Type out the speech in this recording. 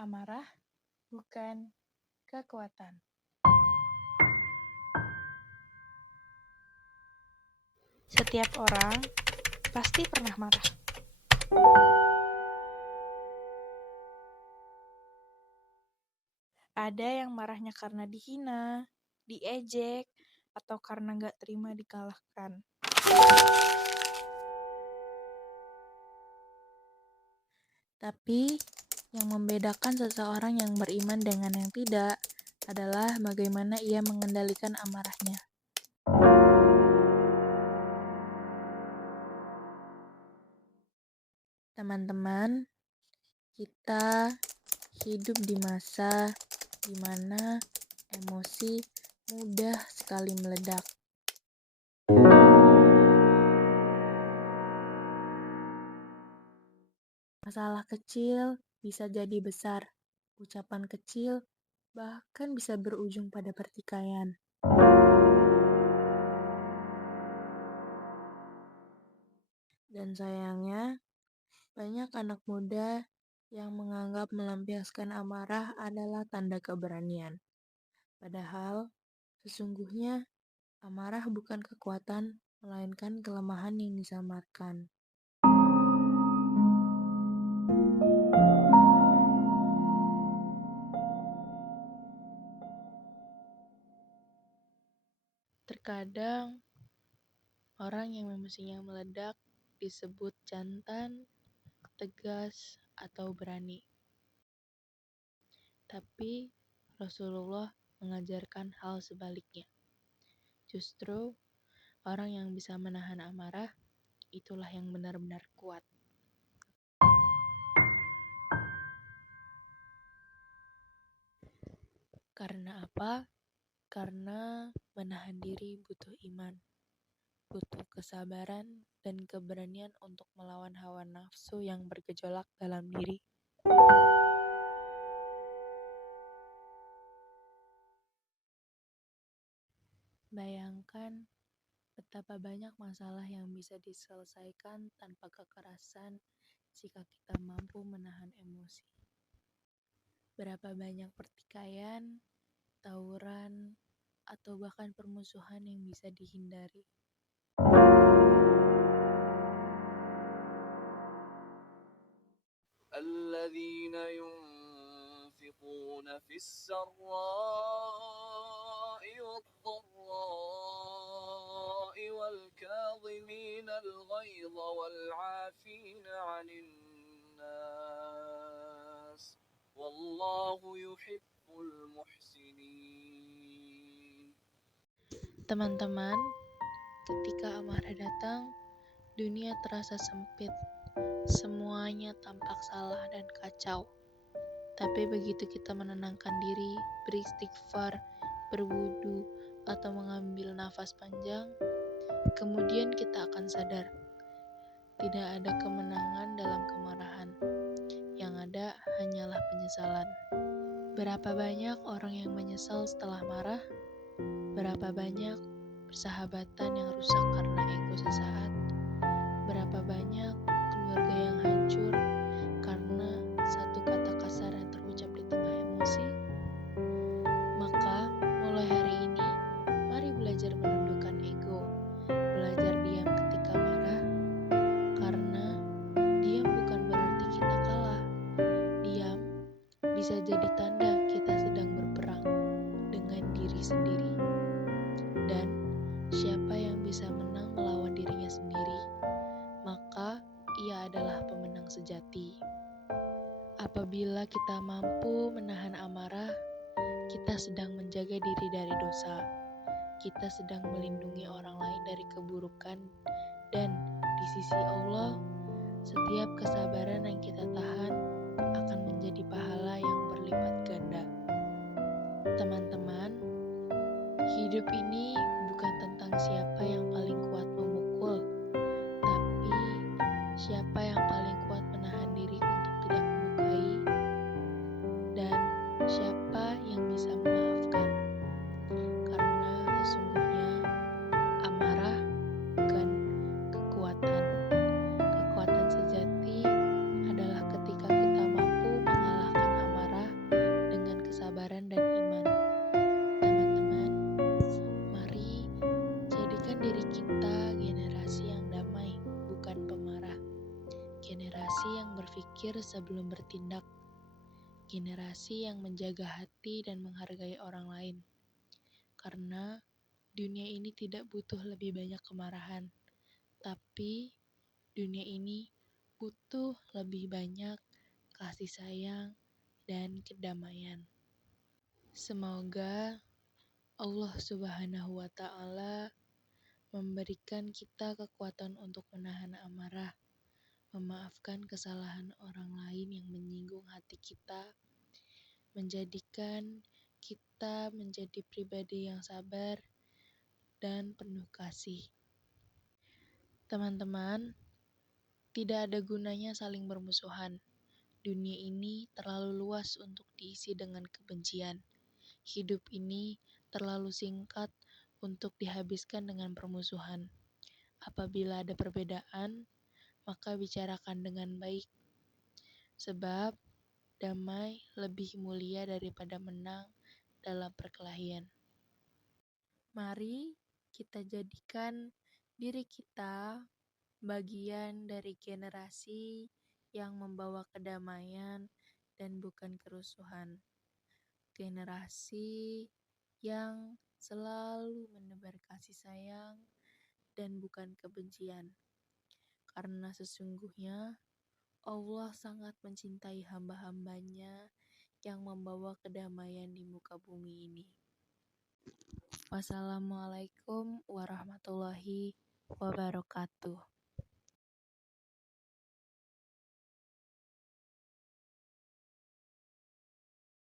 Amarah bukan kekuatan. Setiap orang pasti pernah marah. Ada yang marahnya karena dihina, diejek, atau karena gak terima dikalahkan. Tapi yang membedakan seseorang yang beriman dengan yang tidak adalah bagaimana ia mengendalikan amarahnya. Teman-teman, kita hidup di masa di mana emosi mudah sekali meledak. Masalah kecil bisa jadi besar, ucapan kecil bahkan bisa berujung pada pertikaian. Dan sayangnya, banyak anak muda yang menganggap melampiaskan amarah adalah tanda keberanian. Padahal, sesungguhnya amarah bukan kekuatan, melainkan kelemahan yang disamarkan. Terkadang, orang yang emosinya meledak disebut jantan, tegas, atau berani. Tapi Rasulullah mengajarkan hal sebaliknya. Justru orang yang bisa menahan amarah, itulah yang benar-benar kuat. Karena apa? Karena menahan diri butuh iman, butuh kesabaran dan keberanian untuk melawan hawa nafsu yang bergejolak dalam diri. Bayangkan betapa banyak masalah yang bisa diselesaikan tanpa kekerasan jika kita mampu menahan emosi. Berapa banyak pertikaian, tawuran, atau bahkan permusuhan yang bisa dihindari. الذين ينفقون في السراء والضراء والكاظمين الغيظ والعافين عن الناس والله يحب المحسنين. Teman-teman, ketika amarah datang, dunia terasa sempit. Semuanya tampak salah dan kacau. Tapi begitu kita menenangkan diri, beristighfar, berwudu, atau mengambil nafas panjang, kemudian kita akan sadar, tidak ada kemenangan dalam kemarahan. Yang ada hanyalah penyesalan. Berapa banyak orang yang menyesal setelah marah? Berapa banyak persahabatan yang rusak karena ego sesaat? Berapa banyak keluarga yang hancur karena satu kata kasar yang terucap di tengah emosi? Maka, mulai hari ini, mari belajar menundukkan ego, belajar diam ketika marah, karena diam bukan berarti kita kalah. Diam bisa jadi tanda kita sedang berperang dengan diri sendiri. Dan siapa yang bisa menang melawan dirinya sendiri, maka ia adalah pemenang sejati. Apabila kita mampu menahan amarah, kita sedang menjaga diri dari dosa. Kita sedang melindungi orang lain dari keburukan. Dan di sisi Allah, setiap kesabaran yang kita tahan akan menjadi pahala yang berlipat ganda. Teman-teman, hidup ini bukan tentang siapa yang paling kuat memukul, tapi siapa yang paling kuat menahan diri untuk tidak melukai, dan siapa yang bisa memaafkan. Karena sesungguhnya amarah bukan kekuatan. Kekuatan sejati adalah ketika kita mampu mengalahkan amarah berpikir sebelum bertindak, generasi yang menjaga hati dan menghargai orang lain. Karena dunia ini tidak butuh lebih banyak kemarahan, tapi dunia ini butuh lebih banyak kasih sayang dan kedamaian. Semoga Allah Subhanahu wa Ta'ala memberikan kita kekuatan untuk menahan amarah, memaafkan kesalahan orang lain yang menyinggung hati kita, menjadikan kita menjadi pribadi yang sabar dan penuh kasih. Teman-teman, tidak ada gunanya saling bermusuhan. Dunia ini terlalu luas untuk diisi dengan kebencian. Hidup ini terlalu singkat untuk dihabiskan dengan permusuhan. Apabila ada perbedaan, maka bicarakan dengan baik. Sebab damai lebih mulia daripada menang dalam perkelahian. Mari kita jadikan diri kita bagian dari generasi yang membawa kedamaian dan bukan kerusuhan. Generasi yang selalu menebar kasih sayang dan bukan kebencian. Karena sesungguhnya Allah sangat mencintai hamba-hambanya yang membawa kedamaian di muka bumi ini. Wassalamualaikum warahmatullahi wabarakatuh.